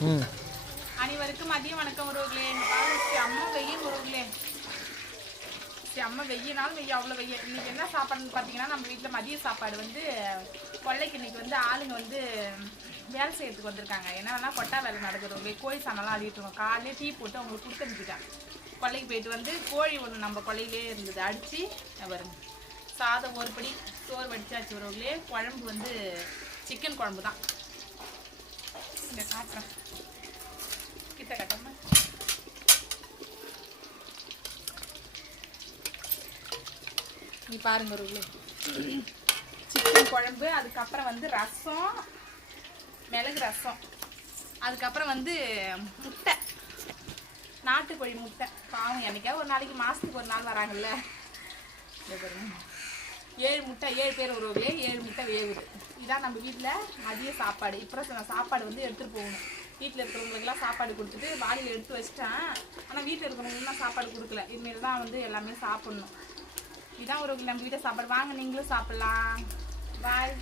அனைவருக்கும் மதியம் வணக்கம் உறவுகளே. அம்மா வெயில் உறவுகளே, அம்மா வெயினாலும் வெய்ய அவ்வளோ வெய்ய. இன்னைக்கு என்ன சாப்பாடுன்னு பார்த்தீங்கன்னா, நம்ம வீட்டில் மதிய சாப்பாடு வந்து கொள்ளைக்கு இன்னைக்கு வந்து ஆளுங்க வந்து வேலை செய்யறதுக்கு வந்திருக்காங்க. என்னன்னா கொட்டா வேலை நடக்கிறவங்க கோழி சாணம்லாம் அடிக்கிட்டு இருக்கோம். காலையிலே டீ போட்டு அவங்களுக்கு கொடுத்து அனுப்பிச்சிட்டேன். கொள்ளைக்கு போயிட்டு வந்து கோழி ஒன்று நம்ம கொள்ளையிலே இருந்தது, அடித்து வருங்க. சாதம் ஒரு படி சோறு வடிச்சாச்சு உறவுகளே. குழம்பு வந்து சிக்கன் குழம்பு தான். இங்கே காட்டுறேன், கிட்ட கட்டாம. நீ பாருங்க உறவுகளே, சிக்கன் குழம்பு, அதுக்கப்புறம் வந்து ரசம், மிளகு ரசம், அதுக்கப்புறம் வந்து முட்டை, நாட்டுக்கோழி முட்டை. பாவம் என்னைக்காவது ஒரு நாளைக்கு மாதத்துக்கு ஒரு நாள் வராங்கல்ல. 7 முட்டை, 7 பேர் உறவுகளே, 7 முட்டை வேகுது. இதான் நம்ம வீட்டில் மதிய சாப்பாடு. இப்போ சாப்பாடு வந்து எடுத்துகிட்டு போகணும். வீட்டில் இருக்கிறவங்களுக்குலாம் சாப்பாடு கொடுத்துட்டு வாளியில் எடுத்து வச்சிட்டேன். ஆனால் வீட்டில் இருக்கிறவங்களுக்குலாம் சாப்பாடு கொடுக்கல. இதுமாரி தான் வந்து எல்லாமே சாப்பிட்ணும். இதான் உறவுகள் நம்ம வீட்டை சாப்பாடு. வாங்க நீங்களும் சாப்பிட்லாம். பாய்.